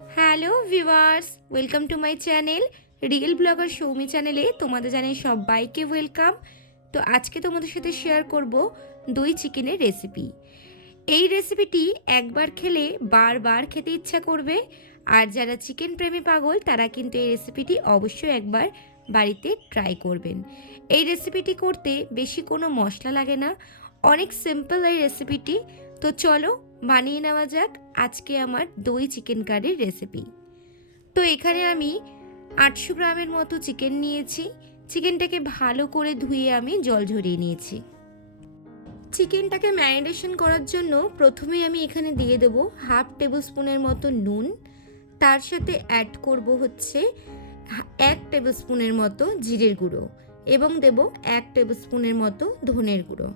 Hello viewers, welcome to my channel real blogger Soumi চ্যানেলে তোমাদের জানাই সবাইকে ওয়েলকাম। তো আজকে তোমাদের সাথে শেয়ার করব দই চিকেনের রেসিপি। এই রেসিপিটি একবার খেলে বারবার খেতে ইচ্ছা করবে। আর যারা চিকেন প্রেমী পাগল তারা কিন্তু এই রেসিপিটি অবশ্যই একবার বাড়িতে ট্রাই করবেন। এই রেসিপিটি করতে বেশি কোনো মশলা লাগে না, অনেক সিম্পল এই রেসিপিটি। তো চলো বানিয়ে নেওয়া যাক আজকে আমার দই চিকেন কারির রেসিপি। তো এখানে আমি 800 গ্রামের মতো চিকেন নিয়েছি। চিকেনটাকে ভালো করে ধুয়ে আমি জল ঝরিয়ে নিয়েছি। চিকেনটাকে ম্যারিনেশন করার জন্য প্রথমেই আমি এখানে দিয়ে দেবো 1/2 টেবিল স্পুনের মতো নুন। তার সাথে অ্যাড করব হচ্ছে 1 টেবিল স্পুনের মতো জিরের গুঁড়ো এবং দেব 1 টেবিল স্পুনের মতো ধনের গুঁড়ো।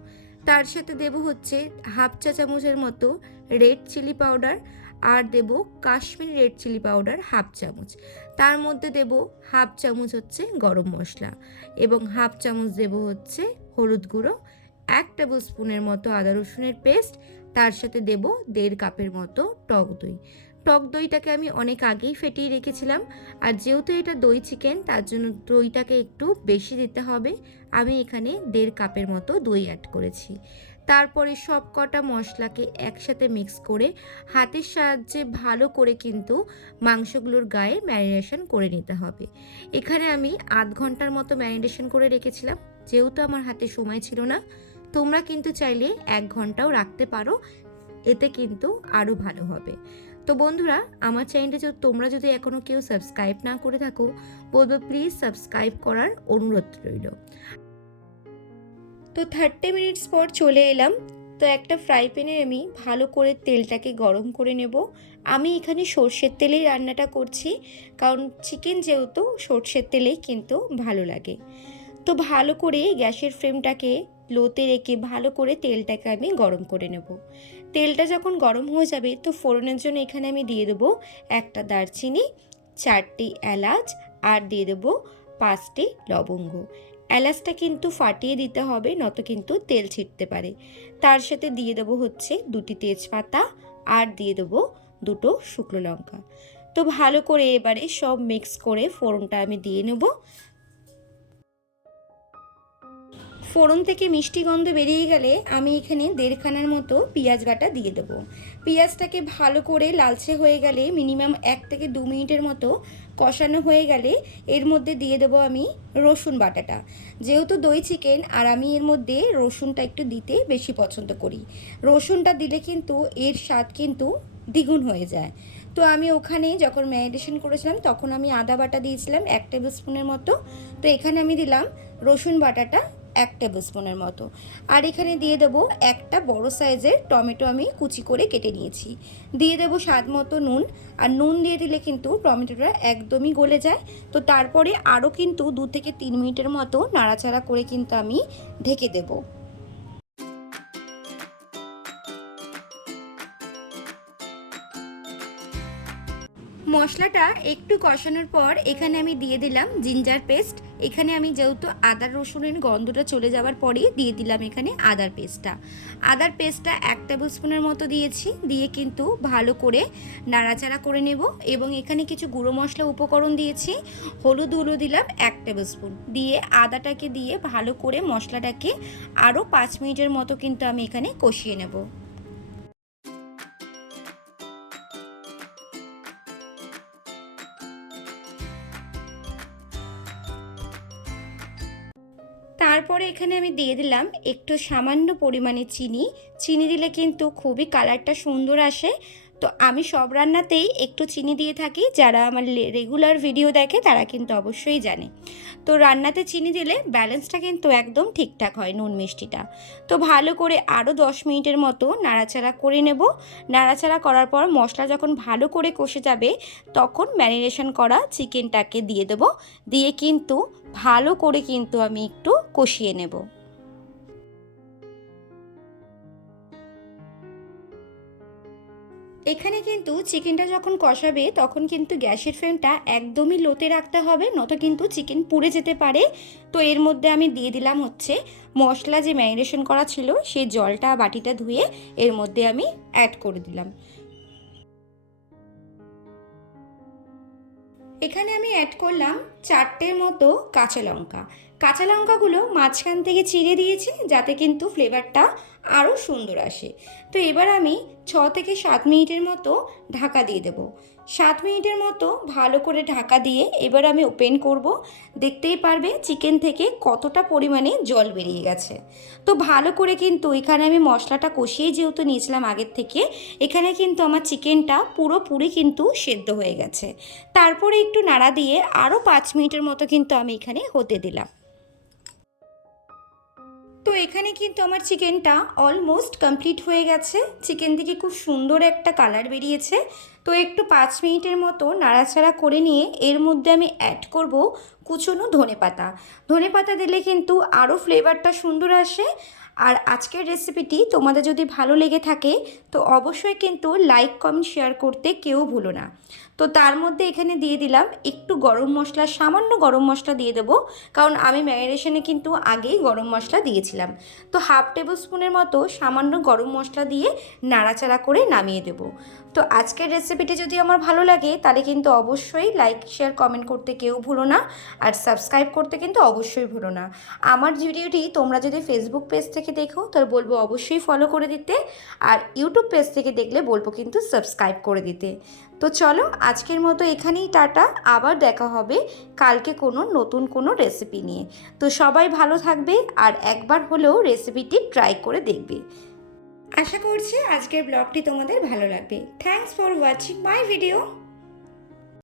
তার সাথে দেব হচ্ছে 1/2 চা চামচের মতো রেড চিলি পাউডার আর দেব কাশ্মীরি রেড চিলি পাউডার 1/2 চামচ। তার মধ্যে দেব 1/2 চামচ হচ্ছে গরম মশলা এবং 1/2 চামচ দেব হচ্ছে হলুদ গুঁড়ো, 1 টেবিল স্পুনের মতো আদা রসুনের পেস্ট। তার সাথে দেব 1.5 কাপের মতো টক দই। টক দইটাকে আমি অনেক আগেই ফেটিয়ে রেখেছিলাম, আর যেহেতু এটা দই চিকেন তার জন্য দইটাকে একটু বেশি দিতে হবে। আমি এখানে 1.5 কাপের মতো দই অ্যাড করেছি। তারপরে সব কটা মশলাকে একসাথে মিক্স করে হাতের সাহায্যে ভালো করে কিন্তু মাংসগুলোর গায়ে ম্যারিনেশন করে নিতে হবে। এখানে আমি আধ ঘন্টার মতো ম্যারিনেশন করে রেখেছিলাম, যেহেতু আমার হাতে সময় ছিল না। তোমরা কিন্তু চাইলে 1 ঘন্টাও রাখতে পারো, এতে কিন্তু আরও ভালো হবে। তো বন্ধুরা, আমার চ্যানেলটা তোমরা যদি এখনও কেউ সাবস্ক্রাইব না করে থাকো, বলবো প্লিজ সাবস্ক্রাইব করার অনুরোধ রইল। তো 30 মিনিটস পর চলে এলাম। তো একটা ফ্রাই প্যানে আমি ভালো করে তেলটাকে গরম করে নেব। আমি এখানে সর্ষের তেলেই রান্নাটা করছি, কারণ চিকেন যেহেতু সর্ষের তেলেই কিন্তু ভালো লাগে। তো ভালো করে গ্যাসের ফ্লেমটাকে লোতে রেখে ভালো করে তেলটাকে আমি গরম করে নেব। তেলটা যখন গরম হয়ে যাবে তো ফোড়নের জন্য এখানে আমি দিয়ে দেবো একটা দারচিনি, 4টি এলাচ আর দিয়ে দেবো 5টি লবঙ্গ। এলাচটা কিন্তু ফাটিয়ে দিতে হবে, নত কিন্তু তেল ছিটতে পারে। তার সাথে দিয়ে দেবো হচ্ছে 2টি তেজপাতা আর দিয়ে দেবো 2টো শুকনো লঙ্কা। তো ভালো করে এবারে সব মিক্স করে ফোড়নটা আমি দিয়ে নেব। ফোড়ন থেকে মিষ্টি গন্ধ বেরিয়ে গেলে আমি এখানে 1.5 খানার মতো পেঁয়াজ বাটা দিয়ে দেবো। পেঁয়াজটাকে ভালো করে লালচে হয়ে গেলে মিনিমাম 1 থেকে 2 মিনিটের মতো কষানো হয়ে গেলে এর মধ্যে দিয়ে দেবো আমি রসুন বাটাটা। যেহেতু দই চিকেন আর আমি এর মধ্যে রসুনটা একটু দিতে বেশি পছন্দ করি। রসুনটা দিলে কিন্তু এর স্বাদ কিন্তু দ্বিগুণ হয়ে যায়। তো আমি ওখানে যখন ম্যারিনেশন করেছিলাম তখন আমি আদা বাটা দিয়েছিলাম 1 টেবিল স্পুনের মতো। তো এখানে আমি দিলাম রসুন বাটাটা 1 টেবিল স্পুনের মতো। আর এখানে দিয়ে দেবো একটা বড় সাইজের টমেটো আমি কুচি করে কেটে নিয়েছি। দিয়ে দেবো স্বাদ মতো নুন। আর নুন দিয়ে দিলে কিন্তু টমেটোটা একদমই গলে যায়। তো তারপরে আরও কিন্তু 2 থেকে 3 মিনিটের মতো নাড়াচাড়া করে কিন্তু আমি ঢেকে দেবো। মশলাটা একটু কষানোর পর এখানে আমি দিয়ে দিলাম জিঞ্জার পেস্ট। এখানে আমি যেহেতু আদা রসুনের গন্ধটা চলে যাওয়ার পরেই দিয়ে দিলাম এখানে আদার পেস্টটা। আদার পেস্টটা 1 টেবিল স্পুনের মতো দিয়েছি, দিয়ে কিন্তু ভালো করে নাড়াচাড়া করে নেব। এবং এখানে কিছু গুঁড়ো মশলা উপকরণ দিয়েছি। হলুদ গুঁড়ো দিলাম 1 টেবিল স্পুন, দিয়ে আদাটাকে দিয়ে ভালো করে মশলাটাকে আরও 5 মিনিটের মতো কিন্তু আমি এখানে কষিয়ে নেব। তারপরে এখানে আমি দিয়ে দিলাম একটু সামান্য পরিমাণে চিনি। চিনি দিলে কিন্তু খুবই কালারটা সুন্দর আসে। তো আমি সব রান্নাতেই একটু চিনি দিয়ে থাকি, যারা আমার রেগুলার ভিডিও দেখে তারা কিন্তু অবশ্যই জানে। তো রান্নাতে চিনি দিলে ব্যালেন্সটা কিন্তু একদম ঠিকঠাক হয় নুন মিষ্টিটা। তো ভালো করে আরও 10 মিনিটের মতো নাড়াচাড়া করে নেব। নাড়াচাড়া করার পর মশলা যখন ভালো করে কষে যাবে তখন ম্যারিনেশন করা চিকেনটাকে দিয়ে দেব। দিয়ে কিন্তু ভালো করে কিন্তু আমি একটু কষিয়ে নেব। এখানে কিন্তু চিকেনটা যখন কষাবে তখন কিন্তু গ্যাসের ফ্লেমটা একদমই লোতে রাখতে হবে, নত কিন্তু চিকেন পুড়ে যেতে পারে। তো এর মধ্যে আমি দিয়ে দিলাম হচ্ছে মশলা যে ম্যারিনেশন করা ছিল সেই জলটা বাটিটা ধুয়ে এর মধ্যে আমি অ্যাড করে দিলাম। এখানে আমি অ্যাড করলাম 4টের মতো কাঁচা লঙ্কা। কাঁচা লঙ্কাগুলো মাঝখান থেকে চিড়ে দিয়েছি যাতে কিন্তু ফ্লেভারটা আরও সুন্দর আসে। তো এবার আমি 6 থেকে 7 মিনিটের মতো ঢাকা দিয়ে দেবো। 7 মিনিটের মতো ভালো করে ঢাকা দিয়ে এবার আমি ওপেন করব। দেখতেই পারবে চিকেন থেকে কতটা পরিমাণে জল বেরিয়ে গেছে। তো ভালো করে কিন্তু এখানে আমি মশলাটা কষিয়ে যেহেতু নিয়েছিলাম আগের থেকে, এখানে কিন্তু আমার চিকেনটা পুরোপুরি কিন্তু সেদ্ধ হয়ে গেছে। তারপরে একটু নাড়া দিয়ে আরও 5 মিনিটের মতো কিন্তু আমি এখানে হতে দিলাম। তো এখানে কিন্তু আমার চিকেনটা অলমোস্ট কমপ্লিট হয়ে গেছে। চিকেন থেকে খুব সুন্দর একটা কালার বেরিয়েছে। তো একটু 5 মিনিটের মতো নাড়াচাড়া করে নিয়ে এর মধ্যে আমি অ্যাড করব কুচনো ধনেপাতা। ধনেপাতা দিলে কিন্তু আরও ফ্লেভারটা সুন্দর আসে। আর আজকের রেসিপিটি তোমাদের যদি ভালো লেগে থাকে তো অবশ্যই কিন্তু লাইক কমেন্ট শেয়ার করতে কেউ ভুলো না। তো তার মধ্যে এখানে দিয়ে দিলাম একটু গরম মশলা, সামান্য গরম মশলা দিয়ে দেবো, কারণ আমি ম্যারিনেশনে কিন্তু আগেই গরম মশলা দিয়েছিলাম। তো হাফ টেবিল স্পুনের মতো সামান্য গরম মশলা দিয়ে নাড়াচাড়া করে নামিয়ে দেবো। তো আজকের রেসিপিটি যদি আমার ভালো লাগে তাহলে কিন্তু অবশ্যই লাইক শেয়ার কমেন্ট করতে কেউ ভুলো না, আর সাবস্ক্রাইব করতে কিন্তু অবশ্যই ভুলো না। আমার ভিডিওটি তোমরা যদি ফেসবুক পেজ থেকে দেখো তাহলে বলবো অবশ্যই ফলো করে দিতে, আর ইউটিউব পেজ থেকে দেখলে বলবো কিন্তু সাবস্ক্রাইব করে দিতে। তো চলো আজকের মতো এখানেই টাটা, আবার দেখা হবে কালকে নতুন কোনো রেসিপি নিয়ে। তো সবাই ভালো থাকবে আর একবার হলেও রেসিপিটি ট্রাই করে দেখবে। আশা করছি আজকের ব্লগটি তোমাদের ভালো লাগবে। Thanks for watching my video.